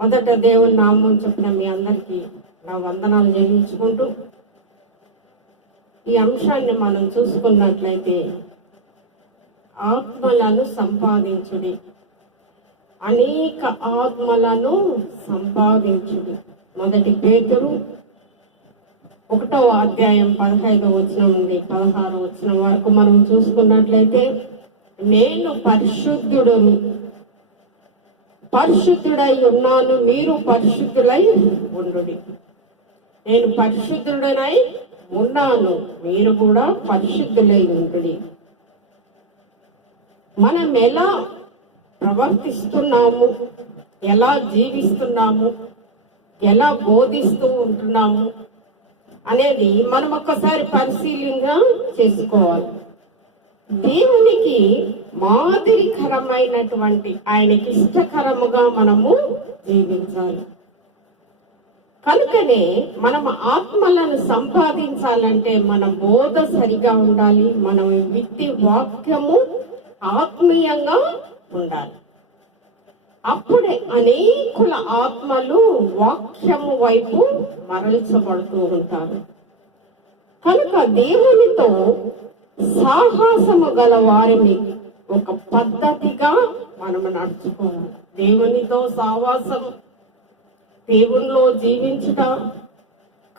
మొదట దేవుని నామం చెప్పిన మీ అందరికీ నా వందనాలు చెల్లించుకుంటూ ఈ అంశాన్ని మనం చూసుకున్నట్లయితే ఆత్మలను సంపాదించుడి. అనేక ఆత్మలను సంపాదించుడి. మొదటి పేతురు ఒకటో అధ్యాయం పదహైదో వచ్చిన నుండి పదహారు వచ్చిన వరకు మనం చూసుకున్నట్లయితే నేను పరిశుద్ధుడును. పరిశుద్ధుడై ఉన్నాను మీరు పరిశుద్ధులై ఉండుడి. నేను పరిశుద్ధుడనై ఉన్నాను మీరు కూడా పరిశుద్ధులై ఉండుడి. మనం ఎలా ప్రవర్తిస్తున్నాము? ఎలా జీవిస్తున్నాము? ఎలా బోధిస్తూ ఉంటున్నాము? అనేది మనం ఒక్కసారి పరిశీలన చేసుకోవాలి. దేవునికి మాదిరికరమైనటువంటి ఆయనకి ఇష్టకరముగా మనము జీవించాలి. కనుకనే మనం ఆత్మలను సంపాదించాలంటే మన బోధ సరిగా ఉండాలి మనం విత్తి వాక్యము ఆత్మీయంగా ఉండాలి. అప్పుడే అనేకుల ఆత్మలు వాక్యము వైపు మరల్చబడుతూ ఉంటారు. కనుక దేవునితో సాహసము గల వారిని ఒక పద్ధతిగా మనం నడుచుకోవాలి. దేవునితో సావాసం దేవునిలో జీవించుట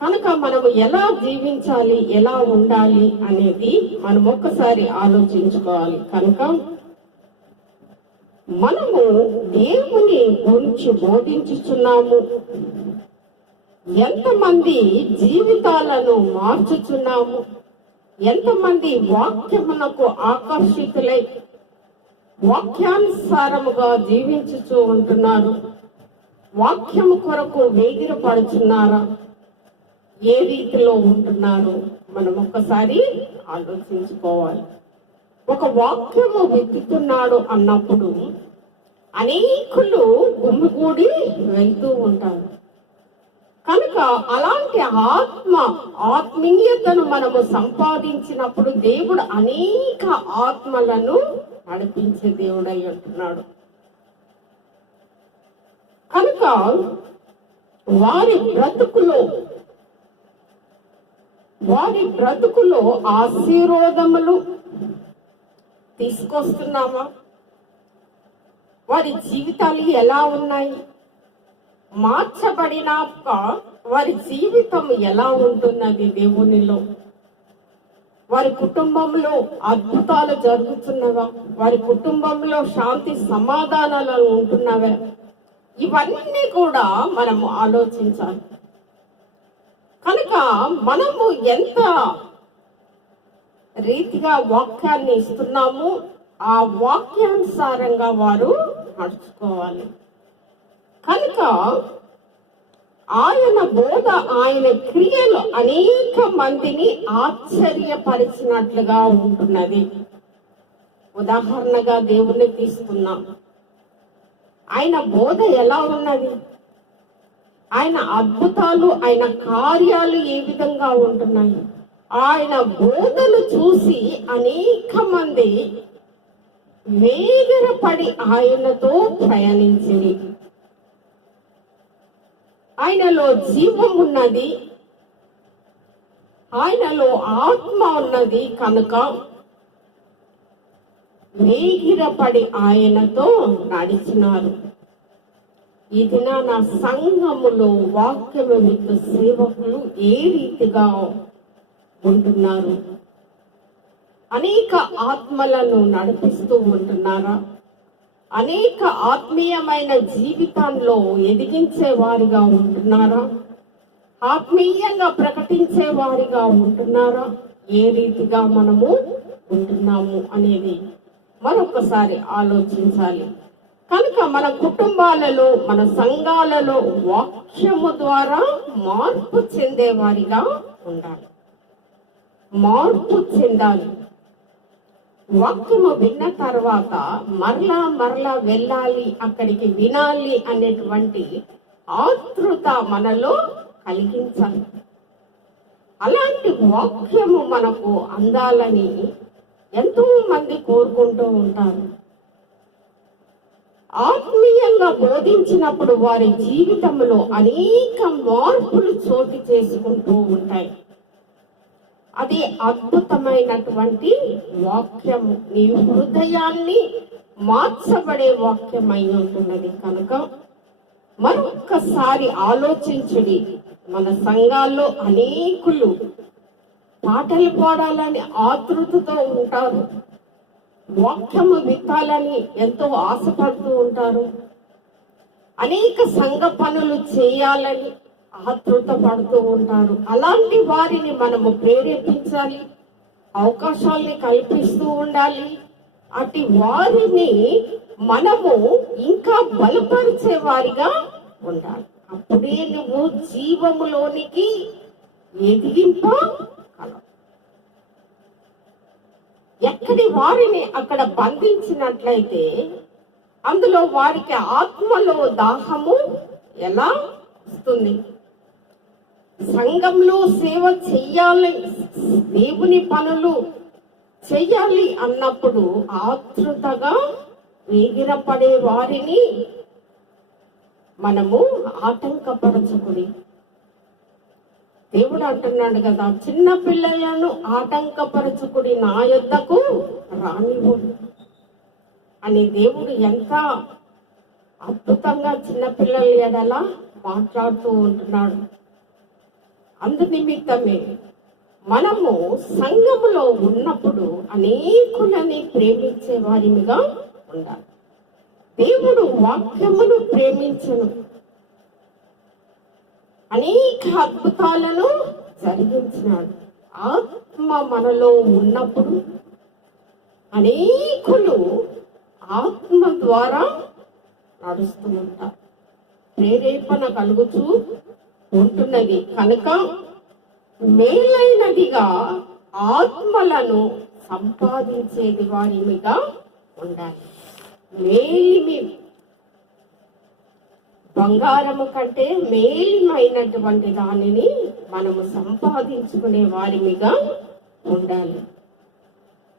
కనుక మనము ఎలా జీవించాలి ఎలా ఉండాలి అనేది మనం ఒక్కసారి ఆలోచించుకోవాలి. కనుక మనము దేవుని గురించి బోధించుచున్నాము. ఎంతమంది జీవితాలను మార్చుచున్నాము. ఎంతమంది వాక్యమునకు ఆకర్షితులై వాక్యానుసారముగా జీవించుచూ ఉంటున్నారు? వాక్యము కొరకు వేగిరపడుచున్నారా ఏ రీతిలో ఉంటున్నారు? మనం ఒక్కసారి ఆలోచించుకోవాలి. ఒక వాక్యము వెతుకుతున్నాడు అన్నప్పుడు అనేకులు గుమ్మిగూడి వెళ్తూ ఉంటారు. కనుక అలాంటి ఆత్మ ఆత్మీయతను మనము సంపాదించినప్పుడు దేవుడు అనేక ఆత్మలను నడిపించే దేవుడై ఉంటున్నాడు. కనుక వారి బ్రతుకులో వారి బ్రతుకులో ఆశీర్వాదములు తీసుకొస్తున్నామా? వారి జీవితాలు ఎలా ఉన్నాయి? మార్చబడినాక వారి జీవితం ఎలా ఉంటున్నది దేవునిలో? వారి కుటుంబంలో అద్భుతాలు జరుగుతున్నవా? వారి కుటుంబంలో శాంతి సమాధానాలు ఉంటున్నవా? ఇవన్నీ కూడా మనము ఆలోచించాలి. కనుక మనము ఎంత రీతిగా వాక్యాన్ని ఇస్తున్నాము ఆ వాక్యానుసారంగా వారు నడుచుకోవాలి. కనుక ఆయన బోధ ఆయన క్రియలు అనేక మందిని ఆశ్చర్యపరిచినట్లుగా ఉంటున్నది. ఉదాహరణగా దేవుణ్ణి తీసుకున్నాం ఆయన బోధ ఎలా ఉన్నది? ఆయన అద్భుతాలు ఆయన కార్యాలు ఏ విధంగా ఉంటున్నాయి? ఆయన బోధలు చూసి అనేక మంది వేగరపడి ఆయనతో ప్రయాణించింది ఆయనలో జీవం ఉన్నది. ఆయనలో ఆత్మ ఉన్నది కనుక వేగిరపడి ఆయనతో నడిచినారు. ఈ నా సంఘములో వాక్యము సేవకులు ఏ రీతిగా ఉంటున్నారు? అనేక ఆత్మలను నడిపిస్తూ ఉంటున్నారా? అనేక ఆత్మీయమైన జీవితంలో ఎదిగించే వారిగా ఉంటున్నారా? ఆత్మీయంగా ప్రకటించే వారిగా ఉంటున్నారా? ఏ రీతిగా మనము ఉంటున్నాము అనేది మరొకసారి ఆలోచించాలి. కనుక మన కుటుంబాలలో మన సంఘాలలో వాక్యము ద్వారా మార్పు చెందే వారిగా ఉండాలి. మార్పు చెందాలి. వాక్యము విన్న తర్వాత మరలా మరలా వెళ్ళాలి అక్కడికి వినాలి అనేటువంటి ఆతృత మనలో కలిగించాలి. అలాంటి వాక్యము మనకు అందాలని ఎంతో మంది కోరుకుంటూ ఉంటారు. ఆత్మీయంగా బోధించినప్పుడు వారి జీవితంలో అనేక మార్పులు చోటు చేసుకుంటూ ఉంటాయి. అది అద్భుతమైనటువంటి వాక్యం. నీ హృదయాన్ని మార్చబడే వాక్యం అయి ఉంటున్నది కనుక మరొక్కసారి ఆలోచించుడి. మన సంఘాల్లో అనేకులు పాటలు పాడాలని ఆతృతతో ఉంటారు. వాక్యము విత్తాలని ఎంతో ఆశపడుతూ ఉంటారు. అనేక సంఘ పనులు చేయాలని ఆతృత పడుతూ ఉంటారు అలాంటి వారిని మనము ప్రేరేపించాలి అవకాశాల్ని కల్పిస్తూ ఉండాలి. అటు వారిని మనము ఇంకా బలపరిచే వారిగా ఉండాలి. అప్పుడే నువ్వు జీవములోనికి ఎదిగింప ఎక్కడి వారిని అక్కడ బంధించినట్లయితే అందులో వారికి ఆత్మలో దాహము ఎలా వస్తుంది? సంఘంలో సేవ చెయ్యాలి. దేవుని పనులు చెయ్యాలి అన్నప్పుడు ఆతృతగా వేగిరపడే వారిని మనము ఆటంకపరచుకుని. దేవుడు అంటున్నాడు కదా చిన్న పిల్లలను ఆటంకపరచుకుని నా యొద్దకు రానివ్వడు అని దేవుడు ఎంత అద్భుతంగా చిన్న పిల్లల మాట్లాడుతూ ఉంటున్నాడు. అందునిమిత్తమే మనము సంఘములో ఉన్నప్పుడు అనేకులని ప్రేమించే వారిగా ఉండాలి. దేవుడు వాక్యమును ప్రేమించను. అనేక అద్భుతాలను జరిగించినాడు. ఆత్మ మనలో ఉన్నప్పుడు అనేకులు ఆత్మ ద్వారా నడుస్తూ ఉంటారు. ప్రేరేపణ కలుగుతూ ఉంటున్నది. కనుక మేలైనదిగా ఆత్మలను సంపాదించేది వారి మీద ఉండాలి. మేలిమి బంగారము కంటే మేలిమైనటువంటి దానిని మనము సంపాదించుకునే వారి మీద ఉండాలి.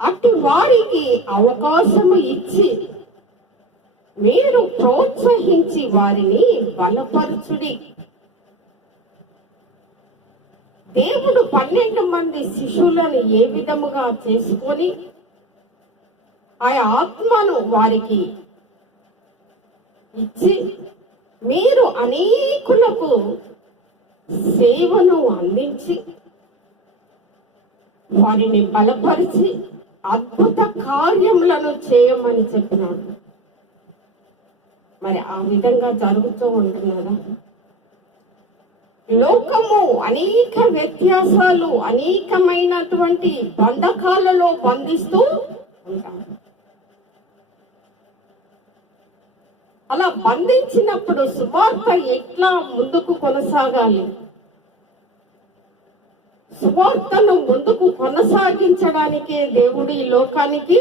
అటు వారికి అవకాశము ఇచ్చి మీరు ప్రోత్సహించి వారిని బలపరచుడి దేవుడు పన్నెండు మంది శిశువులను ఏ విధముగా చేసుకొని ఆ ఆత్మను వారికి ఇచ్చి మీరు అనేకులకు సేవను అందించి వారిని బలపరిచి అద్భుత కార్యములను చేయమని చెప్పినాడు. మరి ఆ విధంగా జరుగుతూ ఉంటున్నారా? లోకము అనేక వ్యత్యాసాలు అనేకమైనటువంటి బంధకాలలో బంధిస్తూ ఉంటారు అలా బంధించినప్పుడు సువార్త ఎట్లా ముందుకు కొనసాగాలి? సువార్తను ముందుకు కొనసాగించడానికే దేవుడు ఈ లోకానికి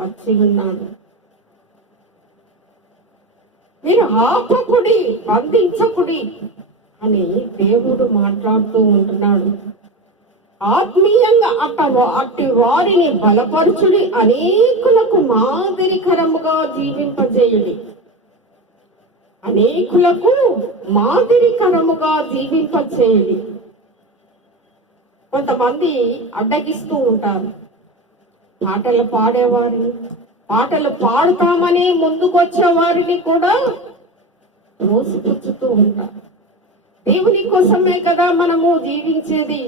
వచ్చి ఉన్నాడు. మీరు ఆపకుడి బంధించకుడి అని దేవుడు మాట్లాడుతూ ఉంటున్నాడు. ఆత్మీయంగా అట్ట అట్టి వారిని బలపరచుడి అనేకులకు మాదిరికరముగా జీవింపజేయుడి. అనేకులకు మాదిరికరముగా జీవింపచేయుడి కొంతమంది అడ్డగిస్తూ ఉంటారు. పాటలు పాడేవారిని పాటలు పాడుతామని ముందుకొచ్చే వారిని కూడా పుచ్చుతూ ఉంటారు. దేవుని కోసమే కదా మనము జీవించేది.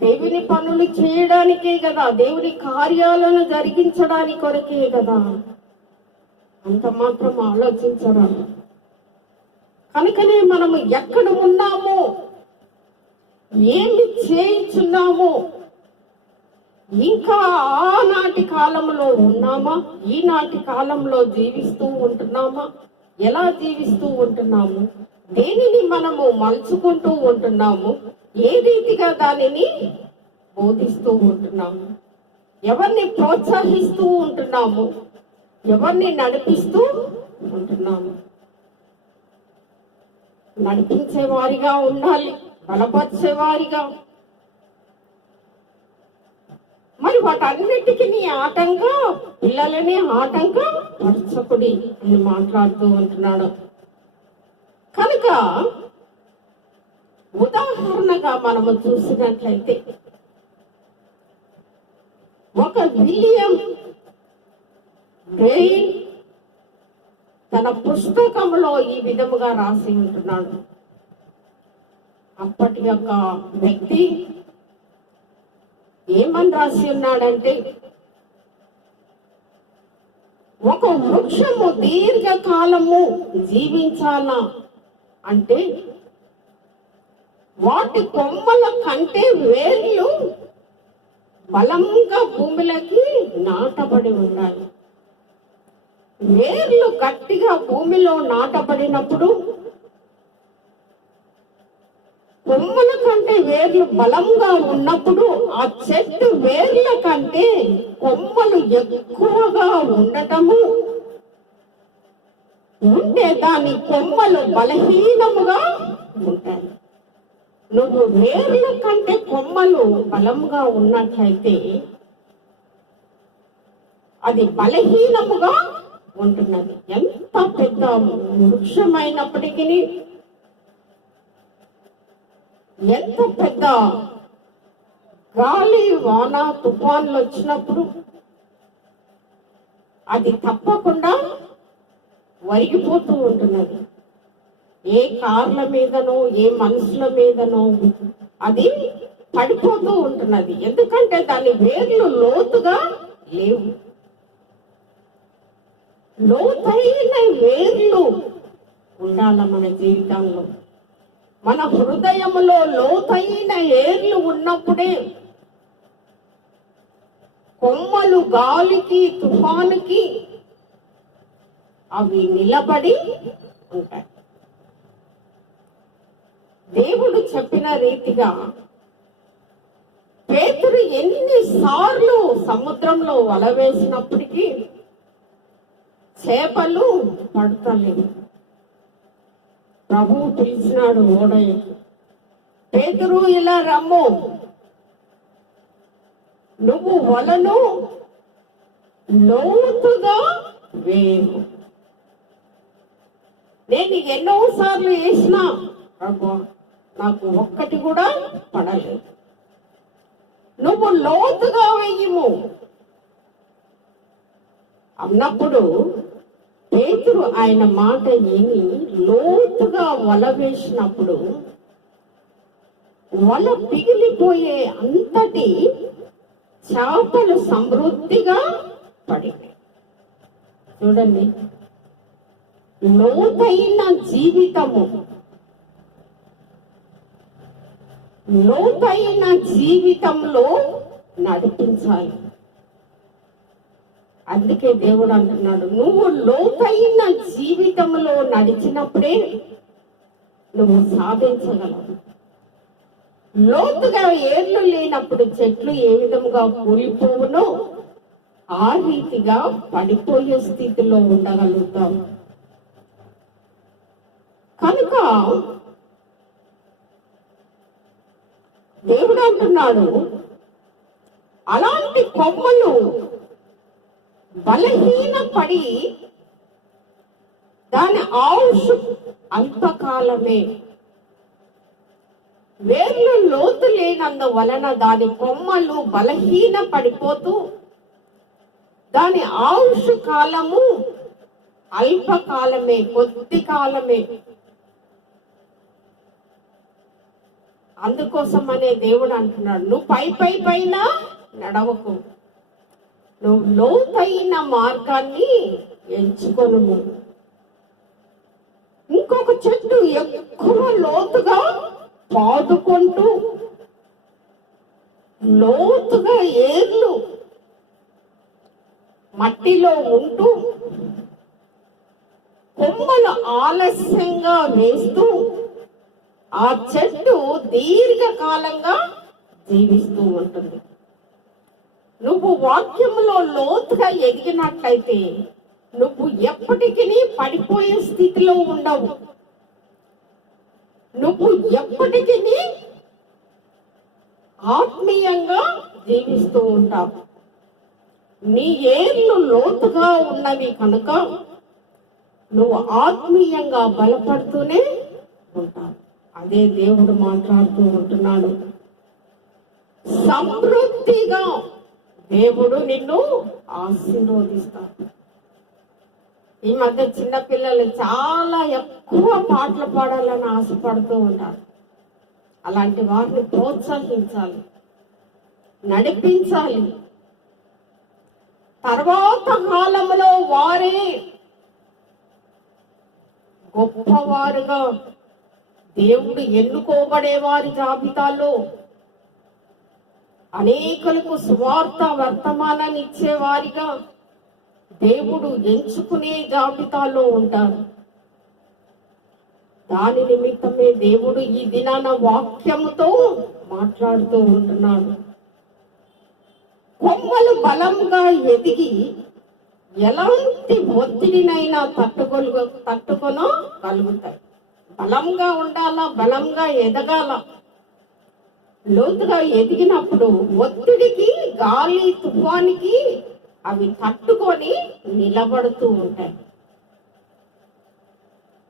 దేవుని పనులు చేయడానికే కదా దేవుని కార్యాలను జరిగించడానికి కొరకే కదా. అంత మాత్రం ఆలోచించరా కనుకనే మనము ఎక్కడ ఉన్నాము ఏమి చేయించున్నామో ఇంకా ఆనాటి కాలంలో ఉన్నామా ఈనాటి కాలంలో జీవిస్తూ ఉంటున్నామా ఎలా జీవిస్తూ ఉంటున్నాము దేనిని మనము మలుచుకుంటూ ఉంటున్నాము? ఏ రీతిగా దానిని బోధిస్తూ ఉంటున్నాము? ఎవరిని ప్రోత్సహిస్తూ ఉంటున్నాము? ఎవరిని నడిపిస్తూ ఉంటున్నాము? నడిపించే వారిగా ఉండాలి బలపరిచేవారిగా. మరి వాటన్నిటికీ నీ ఆటంకం పిల్లలని ఆటంకం పరచకుడి అని మాట్లాడుతూ ఉంటున్నాడు. కనుక ఉదాహరణగా మనము చూసినట్లయితే ఒక విలియం గ్రెయిన్ తన పుస్తకంలో ఈ విధముగా రాసి ఉంటున్నాడు. అప్పటి యొక్క వ్యక్తి ఏమని రాసి ఉన్నాడంటే ఒక వృక్షము దీర్ఘకాలము జీవించాలా? అంటే వాటి కొమ్మల కంటే వేర్లు బలంగా భూమిలోకి నాటబడి ఉండాలి. వేర్లు గట్టిగా భూమిలో నాటబడినప్పుడు కొమ్మల కంటే వేర్లు బలంగా ఉన్నప్పుడు ఆ చెట్టు వేర్ల కంటే కొమ్మలు ఎక్కువగా ఉండటము ఉంటే దాని కొమ్మలు బలహీనముగా ఉంటాయి. నువ్వు వేర్ల కంటే కొమ్మలు బలంగా ఉన్నట్లయితే అది బలహీనముగా ఉంటున్నది. ఎంత పెద్ద వృక్షమైనప్పటికీ ఎంత పెద్ద గాలి వాన తుఫాన్లు వచ్చినప్పుడు అది తప్పకుండా వరిగిపోతూ ఉంటున్నది. ఏ కార్ల మీదనో ఏ మనుషుల మీదనో అది పడిపోతూ ఉంటున్నది. ఎందుకంటే దాని వేర్లు లోతుగా లేవు. లోతైన వేర్లు ఉండాల మన జీవితంలో మన హృదయంలో లోతైన ఏర్లు ఉన్నప్పుడే కొమ్మలు గాలికి తుఫానుకి అవి నిలబడి ఉంటాయి. దేవుడు చెప్పిన రీతిగా పేతురు ఎన్నిసార్లు సముద్రంలో వల వేసినప్పటికీ చేపలు పడతలేవు ప్రభువు పిలిచినాడు ఓడయ్య పేతురు ఇలా రమ్ము. నువ్వు వలను లోతుగా వేయము నేను ఎన్నో సార్లు వేసిన నాకు ఒక్కటి కూడా పడలేదు. నువ్వు లోతుగా వెయ్యము. అన్నప్పుడు పేతురు ఆయన మాట విని లోతుగా వల వేసినప్పుడు వల పిగిలిపోయే అంతటి చేపలు సమృద్ధిగా పడింది. చూడండి. లోతైన జీవితము. లోతైన జీవితంలో నడిపించాలి. అందుకే దేవుడు అంటున్నాడు నువ్వు లోతైన జీవితంలో నడిచినప్పుడే నువ్వు సాధించగలవు. లోతుగా ఏర్లు లేనప్పుడు చెట్లు ఏ విధముగా కూలిపోవునో ఆ రీతిగా పడిపోయే స్థితిలో ఉండగలుగుతాం కనుక దేవుడు అంటున్నాడు అలాంటి కొమ్మలు బలహీన పడి దాని ఆయుష్ అల్పకాలమే. వేర్లు లోతు లేనందువలన దాని కొమ్మలు బలహీన పడిపోతూ దాని ఆయుష్ కాలము అల్పకాలమే కొద్ది కాలమే. అందుకోసం అనే దేవుడు అంటున్నాడు. నువ్వు పై పై పైన నడవకు. నువ్వు లోతైన మార్గాన్ని ఎంచుకొనుము. ఇంకొక చెట్టు ఎక్కువ లోతుగా పాదుకుంటూ లోతుగా ఏర్లు. మట్టిలో ఉంటూ కొమ్మలు ఆలస్యంగా వేస్తూ ఆ చెట్టు దీర్ఘకాలంగా జీవిస్తూ ఉంటుంది. నువ్వు వాక్యంలో లోతుగా ఎదిగినట్లయితే నువ్వు ఎప్పటికీ పడిపోయే స్థితిలో ఉండవు. నువ్వు ఎప్పటికీ ఆత్మీయంగా జీవిస్తూ ఉంటావు. నీ ఏర్లు లోతుగా ఉన్నవి కనుక నువ్వు ఆత్మీయంగా బలపడుతూనే ఉంటావు. అదే దేవుడు మాట్లాడుతూ ఉంటున్నాడు. సమృద్ధిగా దేవుడు నిన్ను ఆశీర్వదిస్తాడు. ఈ మధ్య చిన్నపిల్లలు చాలా ఎక్కువ పాటలు పాడాలని ఆశపడుతూ ఉంటారు. అలాంటి వారిని ప్రోత్సహించాలి నడిపించాలి. తర్వాత కాలంలో వారే గొప్పవారుగా దేవుడు ఎన్నుకోబడే వారి జాబితాలో అనేకులకు స్వార్థ వర్తమానాన్ని ఇచ్చేవారిగా దేవుడు ఎంచుకునే జాబితాలో ఉంటారు దాని నిమిత్తమే దేవుడు ఈ దినాన వాక్యముతో మాట్లాడుతూ ఉంటున్నాడు. కొమ్మలు బలంగా ఎదిగి ఎలాంటి ఒత్తిడినైనా తట్టుకొలు తట్టుకొనో కలుగుతాయి బలంగా ఉండాలా బలంగా ఎదగాల? లోతుగా ఎదిగినప్పుడు ఒత్తిడికి గాలి తుఫానికి అవి తట్టుకొని నిలబడుతూ ఉంటాయి.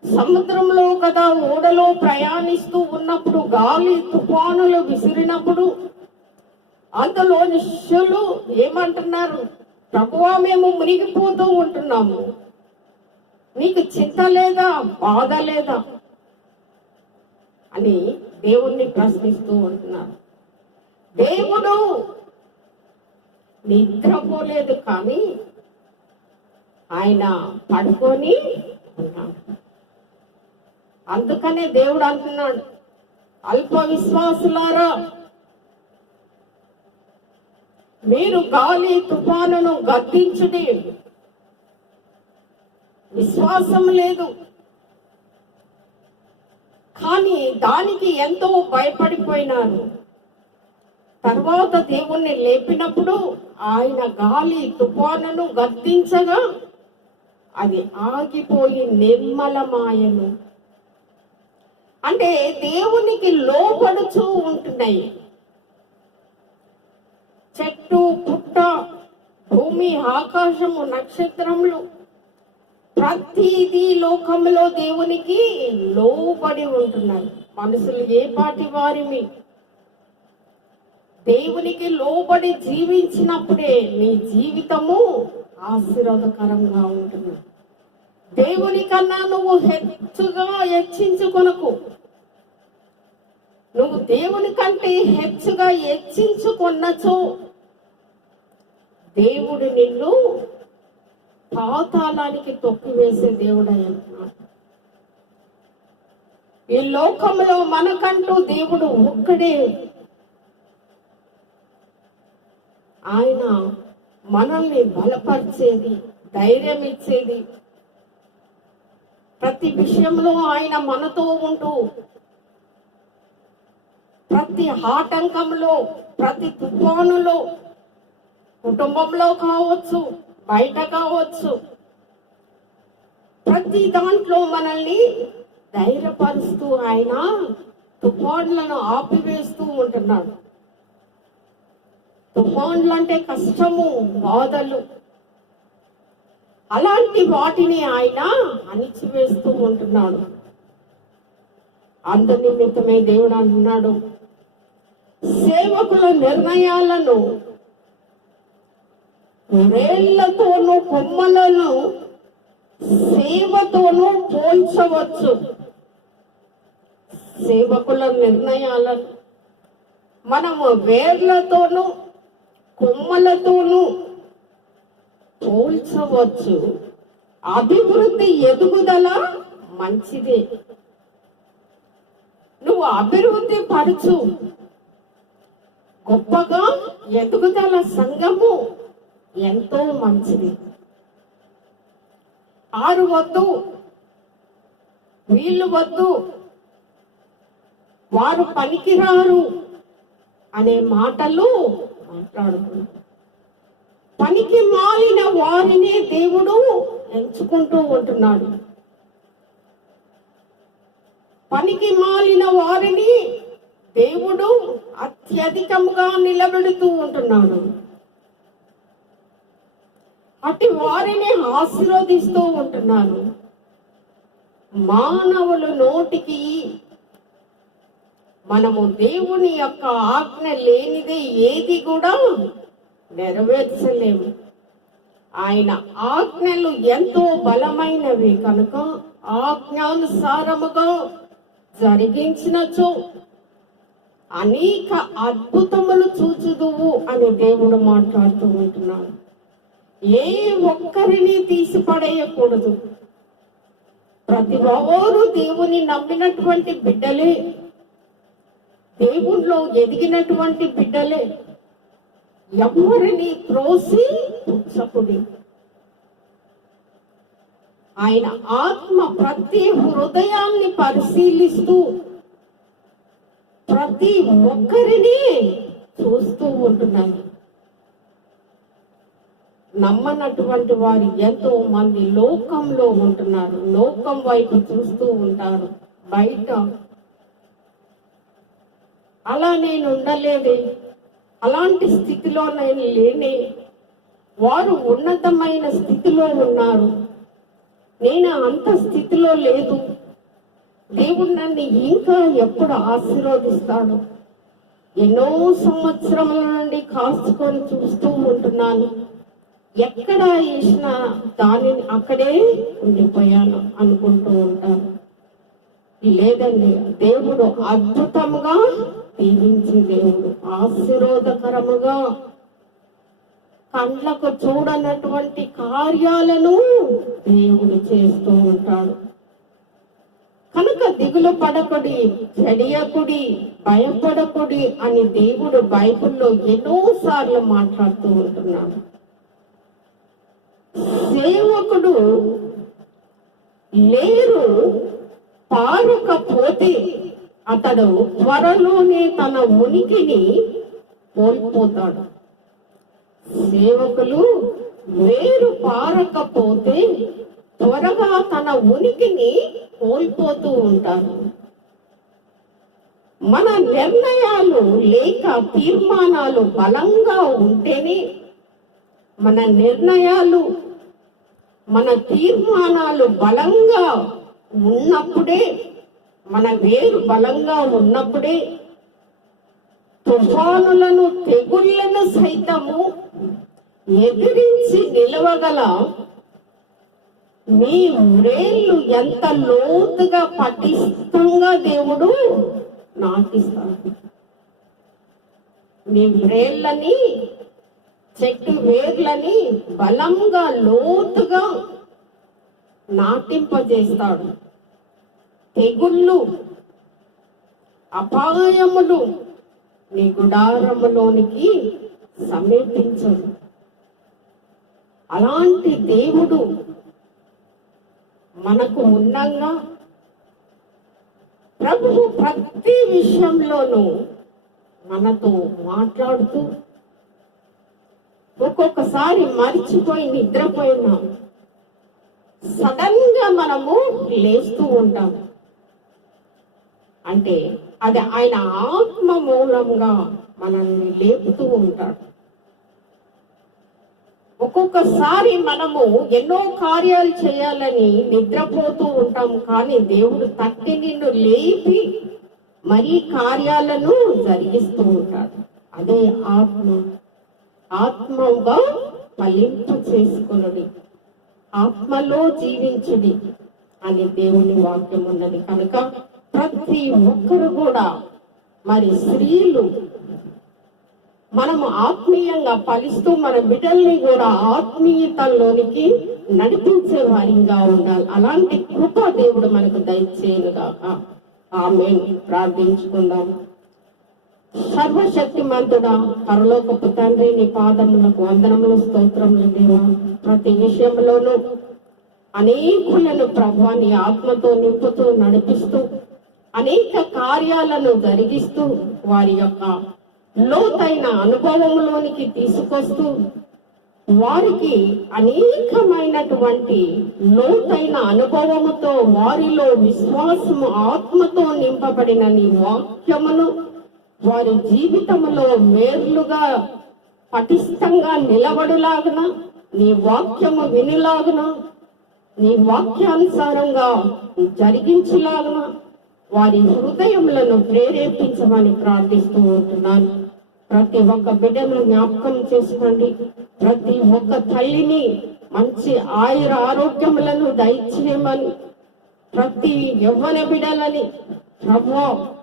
సముద్రంలో కదా ఓడలో ప్రయాణిస్తూ ఉన్నప్పుడు గాలి తుఫానులు విసిరినప్పుడు అందులో శిష్యులు ఏమంటున్నారు? ప్రభువా మేము మునిగిపోతూ ఉంటున్నాము. నీకు చింత లేదా? బాధ లేదా? అని దేవుణ్ణి ప్రశ్నిస్తూ ఉంటున్నారు దేవుడు నిద్రపోలేదు కానీ ఆయన పడుకొని ఉన్నాడు. అందుకనే దేవుడు అంటున్నాడు అల్ప విశ్వాసులారా మీరు గాలి తుఫానును గద్దించుడి. విశ్వాసం లేదు. కానీ దానికి ఎంతో భయపడిపోయినారు తర్వాత దేవుణ్ణి లేపినప్పుడు ఆయన గాలి తుఫానును గద్దించగా అది ఆగిపోయి నిర్మలమాయను. అంటే దేవునికి లోపడుచూ ఉంటున్నాయి. చెట్టు పుట్ట భూమి ఆకాశము నక్షత్రములు ప్రతిదీ లోకంలో దేవునికి లోబడి ఉంటున్నాయి మనుషులు ఏ పాటి వారిమి? దేవునికి లోబడి జీవించినప్పుడే నీ జీవితము ఆశీర్వాదకరంగా ఉంటుంది. దేవుని కన్నా నువ్వు హెచ్చుగా హెచ్చించుకొనకు నువ్వు దేవుని కంటే హెచ్చుగా హెచ్చించుకొన్నచో దేవుడు నిన్ను పాతాళానికి తొక్కివేసే దేవుడై అంటున్నాడు ఈ లోకంలో మనకంటూ దేవుడు ఒక్కడే. ఆయన మనల్ని బలపరిచేది ధైర్యం ఇచ్చేది. ప్రతి విషయంలో ఆయన మనతో ఉంటూ ప్రతి ఆటంకంలో ప్రతి తుఫానులో కుటుంబంలో కావచ్చు బయట కావచ్చు ప్రతి దాంట్లో మనల్ని ధైర్యపరుస్తూ ఆయన తుఫాన్లను ఆపివేస్తూ ఉంటున్నాడు. తుఫాన్లు అంటే కష్టము బాధలు. అలాంటి వాటిని ఆయన అణిచివేస్తూ ఉంటున్నాడు. అందు నిమిత్తమే దేవుడు అంటున్నాడు సేవకుల నిర్ణయాలను వేళ్ళతోనూ కొమ్మలను సేవతోనూ పోల్చవచ్చు. సేవకుల నిర్ణయాలను మనము వేర్లతోనూ కొమ్మలతోనూ పోల్చవచ్చు. అభివృద్ధి ఎదుగుదల మంచిదే. నువ్వు అభివృద్ధి పరచు. గొప్పగా ఎదుగుదల సంఘము ఎంతో మంచిది. ఆరు వద్దు వీళ్ళు వద్దు వారు పనికిరారు అనే మాటలు మాట్లాడుతున్నారు పనికి మాలిన వారినే దేవుడు ఎంచుకుంటూ ఉంటున్నాడు. పనికి మాలిన వారిని దేవుడు అత్యధికముగా నిలబెడుతూ ఉంటున్నాడు. అటు వారిని ఆశీర్వదిస్తూ ఉంటున్నాను. మానవులు నోటికి మనము దేవుని యొక్క ఆజ్ఞ లేనిదే ఏది కూడా నెరవేర్చలేము. ఆయన ఆజ్ఞలు ఎంతో బలమైనవి కనుక ఆజ్ఞానుసారముగా జరిగించినచో అనేక అద్భుతములు చూచుదువు అని దేవుడు మాట్లాడుతూ ఉంటున్నాడు. ఏ ఒక్కరిని తీసిపడేయకూడదు. ప్రతి ఒక్కరు దేవుని నమ్మినటువంటి బిడ్డలే. దేవుణ్ణిలో ఎదిగినటువంటి బిడ్డలే. ఎవరిని త్రోసి పుచ్చకుడి ఆయన ఆత్మ ప్రతి హృదయాన్ని పరిశీలిస్తూ ప్రతి ఒక్కరిని చూస్తూ ఉంటున్నాను నమ్మనటువంటి వారు ఎంతో మంది లోకంలో ఉంటున్నారు. లోకం వైపు చూస్తూ ఉంటారు. బయట అలా నేను ఉండలేదే. అలాంటి స్థితిలో నేను లేనే. వారు ఉన్నతమైన స్థితిలో ఉన్నారు. నేను అంత స్థితిలో లేదు. దేవుడు నన్ను ఇంకా ఎప్పుడు ఆశీర్వదిస్తాడు? ఎన్నో సంవత్సరముల నుండి కాచుకొని చూస్తూ ఉంటున్నాను. ఎక్కడ వేసిన దానిని అక్కడే ఉండిపోయాను అనుకుంటూ ఉంటాను. లేదండి దేవుడు అద్భుతంగా దీవించి దేవుడు ఆశీర్వాదకరముగా కండ్లకు చూడనటువంటి కార్యాలను దేవుడు చేస్తూ ఉంటాడు. కనుక దిగులు పడకుడి చెడియకుడి భయపడకుడి అని దేవుడు బైబిల్లో ఎన్నోసార్లు మాట్లాడుతూ ఉంటున్నాడు. సేవకుడు లేరు పారకపోతే అతడు త్వరలోనే తన ఉనికిని కోల్పోతాడు. సేవకులు వేరు పారకపోతే త్వరగా తన ఉనికిని కోల్పోతూ ఉంటారు. మన నిర్ణయాలు లేక తీర్మానాలు బలంగా ఉంటేనే మన నిర్ణయాలు మన తీర్మానాలు బలంగా ఉన్నప్పుడే మన వేరు బలంగా ఉన్నప్పుడే తుఫానులను తెగుళ్ళను సైతము ఎదిరించి నిలవగల మీ వ్రేళ్ళు ఎంత లోతుగా పటిష్టంగా దేవుడు నాటిస్తాడు. మీ వ్రేళ్ళని చెట్టు వేర్లని బలంగా లోతుగా నాటింపజేస్తాడు. తెగుళ్ళు అపాయములు నీ గుడారములోనికి సమీపించదు. అలాంటి దేవుడు మనకు ఉన్నంగా ప్రభు ప్రతి విషయంలోనూ మనతో మాట్లాడుతూ ఒక్కొక్కసారి మర్చిపోయి నిద్రపోయినాం సడన్గా మనము లేస్తూ ఉంటాం. అంటే అది ఆయన ఆత్మ మూలంగా మనల్ని లేపుతూ ఉంటాడు. ఒక్కొక్కసారి మనము ఎన్నో కార్యాలు చేయాలని నిద్రపోతూ ఉంటాం కానీ దేవుడు తట్టి నిన్ను లేపి మరీ కార్యాలను జరిగిస్తూ ఉంటాడు. అదే ఆత్మ. ఆత్మంగా ఫలింప చేసుకునుడి. ఆత్మలో జీవించుడి అని దేవుని వాక్యం ఉన్నది. కనుక ప్రతి ఒక్కరు కూడా మరి స్త్రీలు మనము ఆత్మీయంగా ఫలిస్తూ మన బిడ్డల్ని కూడా ఆత్మీయతలోనికి నడిపించే వారిగా ఉండాలి. అలాంటి కృప దేవుడు మనకు దయచేయనుగాక. ఆమె ప్రార్థించుకుందాం. సర్వశక్తిమంతుడా పరలోకపు తండ్రి నీ పాదములకు వందనములు స్తోత్రములు దేవా ప్రతి విషయంలోనూ అనేకులను ప్రభాని నీ ఆత్మతో నింపుతూ నడిపిస్తూ అనేక కార్యాలను జరిగిస్తూ వారి యొక్క లోతైన అనుభవంలోనికి తీసుకొస్తూ వారికి అనేకమైనటువంటి లోతైన అనుభవముతో వారిలో విశ్వాసము ఆత్మతో నింపబడిన నీ వాక్యమును వారి జీవితంలో మేర్లుగా పటిష్టంగా నిలబడులాగున నీ వాక్యము వినులాగున నీ వాక్యానుసారంగా జరిగించలాగన వారి హృదయములను ప్రేరేపించమని ప్రార్థిస్తూ ఉంటున్నాను. ప్రతి ఒక్క బిడ్డను జ్ఞాపకం చేసుకోండి. ప్రతి ఒక్క తల్లిని మంచి ఆయుర ఆరోగ్యములను దయచేయమని ప్రతి యవ్వన బిడలని ప్రభు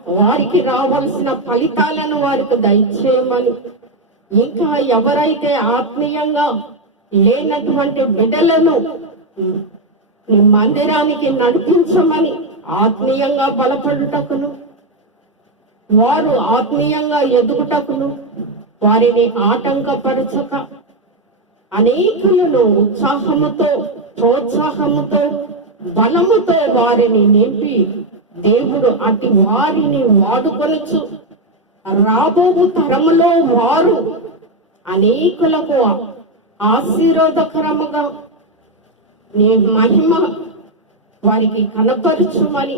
వారికి రావాల్సిన ఫలితాలను వారికి దయచేయమని. ఇంకా ఎవరైతే ఆత్మీయంగా లేనటువంటి బిడ్డలను మందిరానికి నడిపించమని ఆత్మీయంగా బలపడుటకును వారు ఆత్మీయంగా ఎదుగుటకును వారిని ఆటంకపరచక అనేకులను ఉత్సాహముతో ప్రోత్సాహముతో బలముతో వారిని నింపి దేవుడు అతి వారిని వాడుకొనచ్చు. రాబోవు తరములో వారు అనేకులకు ఆశీర్వాదకరముగా నీ మహిమ వారికి కనపరచుమని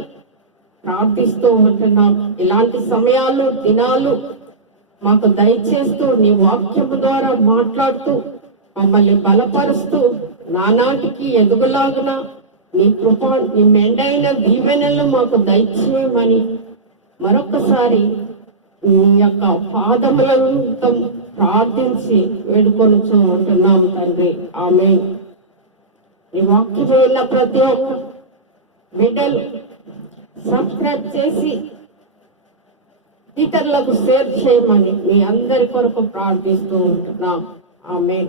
ప్రార్థిస్తూ ఉంటున్నాం. ఇలాంటి సమయాలు దినాలు మాకు దయచేస్తూ నీ వాక్యము ద్వారా మాట్లాడుతూ మమ్మల్ని బలపరుస్తూ నానాటికి ఎదుగులాగునా నీ కృప నీ మెండైన దీవెనలు మాకు దయచేయమని మరొకసారి నీ యొక్క పాదములతో ప్రార్థించి వేడుకొనుచు ఉంటున్నాం తండ్రి. ఆమె నీ వాక్యం విన్న ప్రతి ఒక్క బిడ్డలు సబ్స్క్రైబ్ చేసి ఇతరులకు షేర్ చేయమని మీ అందరి కొరకు ప్రార్థిస్తూ ఉంటున్నాం. ఆమె